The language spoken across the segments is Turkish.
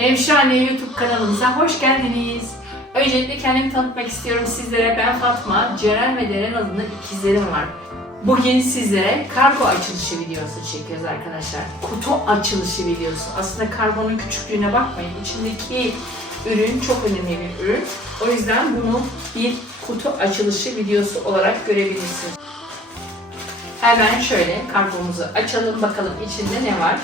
Hemşire YouTube kanalımıza hoş geldiniz. Öncelikle kendimi tanıtmak istiyorum sizlere. Ben Fatma, Ceren ve Deren adında ikizlerim var. Bugün sizlere kargo açılışı videosu çekiyoruz arkadaşlar. Kutu açılışı videosu. Aslında kargonun küçüklüğüne bakmayın. İçindeki ürün çok önemli bir ürün. O yüzden bunu bir kutu açılışı videosu olarak görebilirsiniz. Hemen şöyle kargomuzu açalım bakalım içinde ne var.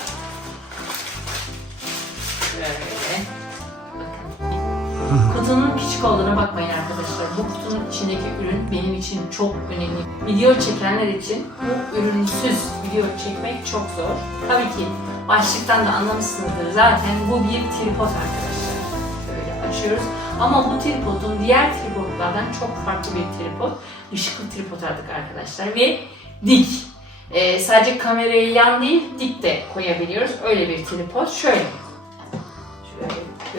Kutunun küçük olduğuna bakmayın arkadaşlar. Bu kutunun içindeki ürün benim için çok önemli. Video çekenler için bu ürünsüz video çekmek çok zor. Tabii ki başlıktan da anlamışsınızdır. Zaten bu bir tripod arkadaşlar. Böyle açıyoruz. Ama bu tripodun diğer tripodlardan çok farklı bir tripod. Işıklı tripod artık arkadaşlar ve dik. Ee, sadece kamerayı yan değil dik de koyabiliyoruz. Öyle bir tripod. Şöyle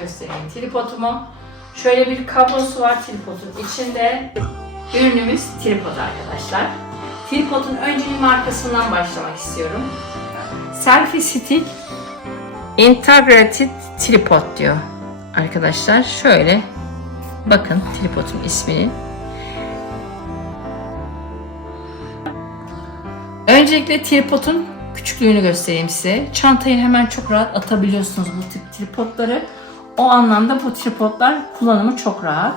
göstereyim tripodumu. Şöyle bir kablosu var tripodun içinde. Ürünümüz tripod arkadaşlar. Tripodun önceki markasından başlamak istiyorum. Selfie Stick Integrated Tripod diyor arkadaşlar. Şöyle bakın tripodun ismini. Öncelikle tripodun küçüklüğünü göstereyim size. Çantayı hemen çok rahat atabiliyorsunuz bu tip tripodları. O anlamda bu tripodlar kullanımı çok rahat.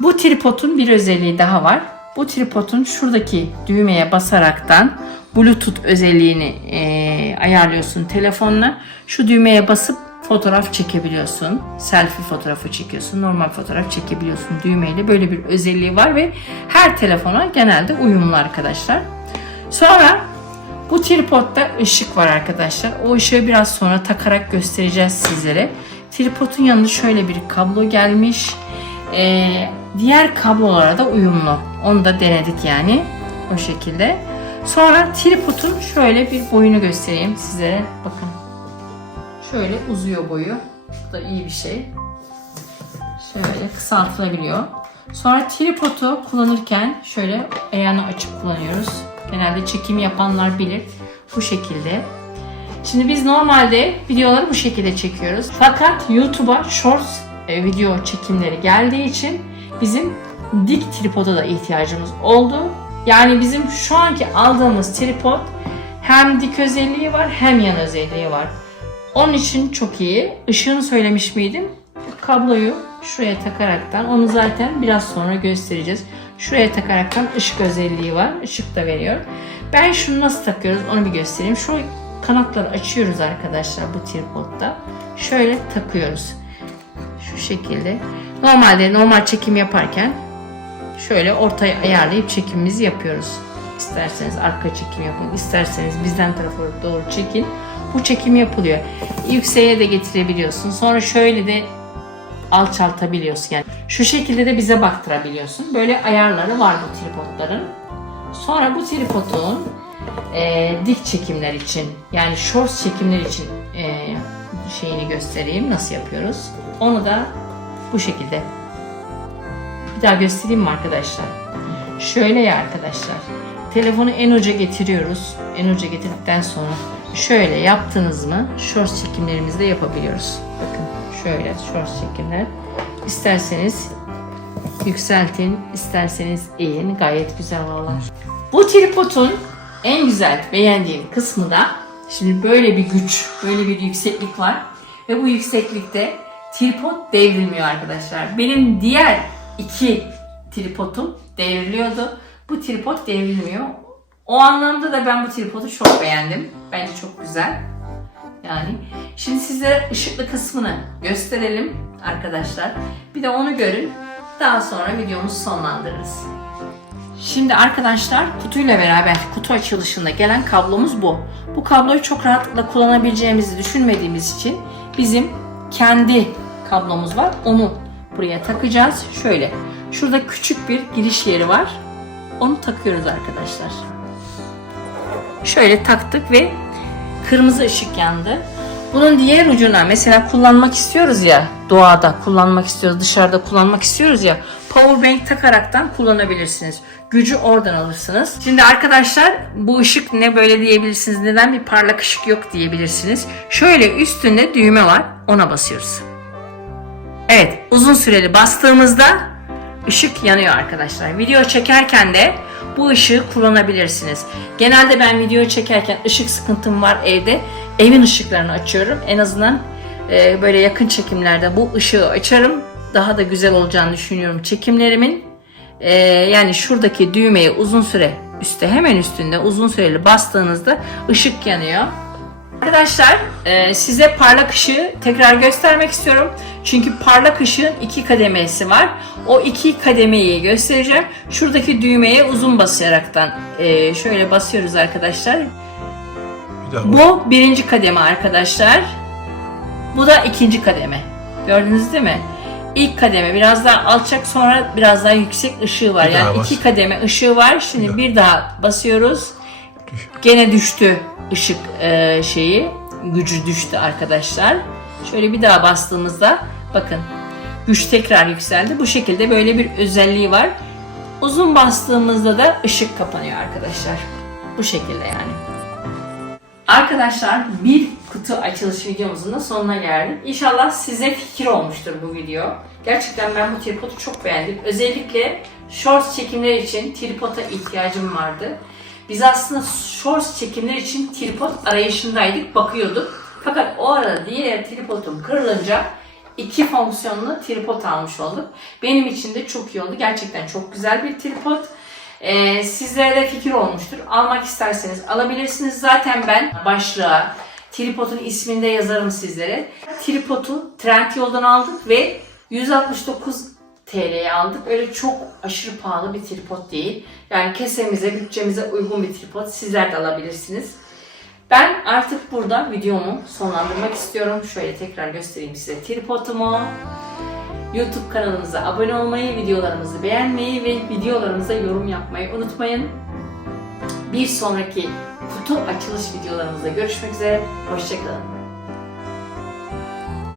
Bu tripodun bir özelliği daha var. Bu tripodun şuradaki düğmeye basaraktan Bluetooth özelliğini eee, ayarlıyorsun telefonla. Şu düğmeye basıp fotoğraf çekebiliyorsun. Selfie fotoğrafı çekiyorsun. Normal fotoğraf çekebiliyorsun düğmeyle. Böyle bir özelliği var ve her telefona genelde uyumlu arkadaşlar. Sonra bu tripodda ışık var arkadaşlar. O ışığı biraz sonra takarak göstereceğiz sizlere. Tripodun yanında şöyle bir kablo gelmiş. Ee, diğer kablolara da uyumlu. Onu da denedik yani. O şekilde. Sonra tripodun şöyle bir boyunu göstereyim size. Bakın. Şöyle uzuyor boyu. Bu da iyi bir şey. Şöyle kısaltılabiliyor. Sonra tripodu kullanırken şöyle ayağını açıp kullanıyoruz. Genelde çekim yapanlar bilir. Bu şekilde. Şimdi biz normalde videoları bu şekilde çekiyoruz. Fakat YouTube'a shorts e, video çekimleri geldiği için bizim dik tripoda da ihtiyacımız oldu. Yani bizim şu anki aldığımız tripod hem dik özelliği var hem yan özelliği var. Onun için çok iyi. Işığını söylemiş miydim? Kabloyu şuraya takaraktan onu zaten biraz sonra göstereceğiz. Şuraya takaraktan ışık özelliği var. Işık da veriyor. Ben şunu nasıl takıyoruz onu bir göstereyim. Şu kanatları açıyoruz arkadaşlar bu tripodda. Şöyle takıyoruz. Şu şekilde. Normalde normal çekim yaparken şöyle ortaya ayarlayıp çekimimizi yapıyoruz. İsterseniz arka çekim yapın, isterseniz bizden tarafa doğru çekin. Bu çekim yapılıyor. Yükseğe de getirebiliyorsun. Sonra şöyle de alçaltabiliyorsun. Yani şu şekilde de bize baktırabiliyorsun. Böyle ayarları var bu tripodların. Sonra bu tripodun e, dik çekimler için yani shorts çekimler için e, şeyini göstereyim. Nasıl yapıyoruz? Onu da bu şekilde. Bir daha göstereyim mi arkadaşlar? Şöyle ya arkadaşlar. Telefonu en uca getiriyoruz. En uca getirdikten sonra şöyle yaptınız mı shorts çekimlerimizi de yapabiliyoruz. Bakın şöyle shorts çekimler. İsterseniz yükseltin, isterseniz eğin. Gayet güzel valla. Bu tripodun en güzel beğendiğim kısmı da şimdi böyle bir güç, böyle bir yükseklik var. Ve bu yükseklikte tripod devrilmiyor arkadaşlar. Benim diğer iki tripodum devriliyordu. Bu tripod devrilmiyor. O anlamda da ben bu tripodu çok beğendim. Bence çok güzel. Yani şimdi size ışıklı kısmını gösterelim arkadaşlar. Bir de onu görün. Daha sonra videomuzu sonlandırırız. Şimdi arkadaşlar kutuyla beraber kutu açılışında gelen kablomuz bu. Bu kabloyu çok rahatlıkla kullanabileceğimizi düşünmediğimiz için bizim kendi kablomuz var. Onu buraya takacağız. Şöyle. Şurada küçük bir giriş yeri var. Onu takıyoruz arkadaşlar. Şöyle taktık ve kırmızı ışık yandı. Bunun diğer ucuna mesela kullanmak istiyoruz ya doğada kullanmak istiyoruz dışarıda kullanmak istiyoruz ya powerbank takaraktan kullanabilirsiniz. Gücü oradan alırsınız. Şimdi arkadaşlar bu ışık ne böyle diyebilirsiniz. Neden bir parlak ışık yok diyebilirsiniz. Şöyle üstünde düğme var. Ona basıyoruz. Evet uzun süreli bastığımızda ışık yanıyor arkadaşlar. Video çekerken de bu ışığı kullanabilirsiniz. Genelde ben video çekerken ışık sıkıntım var evde. Evin ışıklarını açıyorum. En azından e, böyle yakın çekimlerde bu ışığı açarım. Daha da güzel olacağını düşünüyorum çekimlerimin. E, yani şuradaki düğmeye uzun süre üstte hemen üstünde uzun süreli bastığınızda ışık yanıyor. Arkadaşlar e, size parlak ışığı tekrar göstermek istiyorum. Çünkü parlak ışığın iki kademesi var. O iki kademeyi göstereceğim. Şuradaki düğmeye uzun basaraktan e, şöyle basıyoruz arkadaşlar. Bir daha. Bu birinci kademe arkadaşlar. Bu da ikinci kademe. Gördünüz değil mi? İlk kademe biraz daha alçak sonra biraz daha yüksek ışığı var. Bir yani bas. iki kademe ışığı var. Şimdi daha. bir daha basıyoruz. Düş. Gene düştü ışık e, şeyi. Gücü düştü arkadaşlar. Şöyle bir daha bastığımızda bakın güç tekrar yükseldi. Bu şekilde böyle bir özelliği var. Uzun bastığımızda da ışık kapanıyor arkadaşlar. Bu şekilde yani. Arkadaşlar bir kutu açılış videomuzun da sonuna geldik. İnşallah size fikir olmuştur bu video. Gerçekten ben bu tripodu çok beğendim. Özellikle shorts çekimler için tripoda ihtiyacım vardı. Biz aslında shorts çekimler için tripod arayışındaydık, bakıyorduk. Fakat o arada diğer tripodum kırılınca iki fonksiyonlu tripod almış olduk. Benim için de çok iyi oldu. Gerçekten çok güzel bir tripod. Ee, sizlere de fikir olmuştur. Almak isterseniz alabilirsiniz. Zaten ben başlığa tripodun isminde yazarım sizlere. Tripodu Trendyol'dan aldık ve 169 TL'ye aldık. Öyle çok aşırı pahalı bir tripod değil. Yani kesemize, bütçemize uygun bir tripod. Sizler de alabilirsiniz. Ben artık burada videomu sonlandırmak istiyorum. Şöyle tekrar göstereyim size tripodumu. YouTube kanalımıza abone olmayı, videolarımızı beğenmeyi ve videolarımıza yorum yapmayı unutmayın. Bir sonraki açılış videolarımızda görüşmek üzere. Hoşçakalın.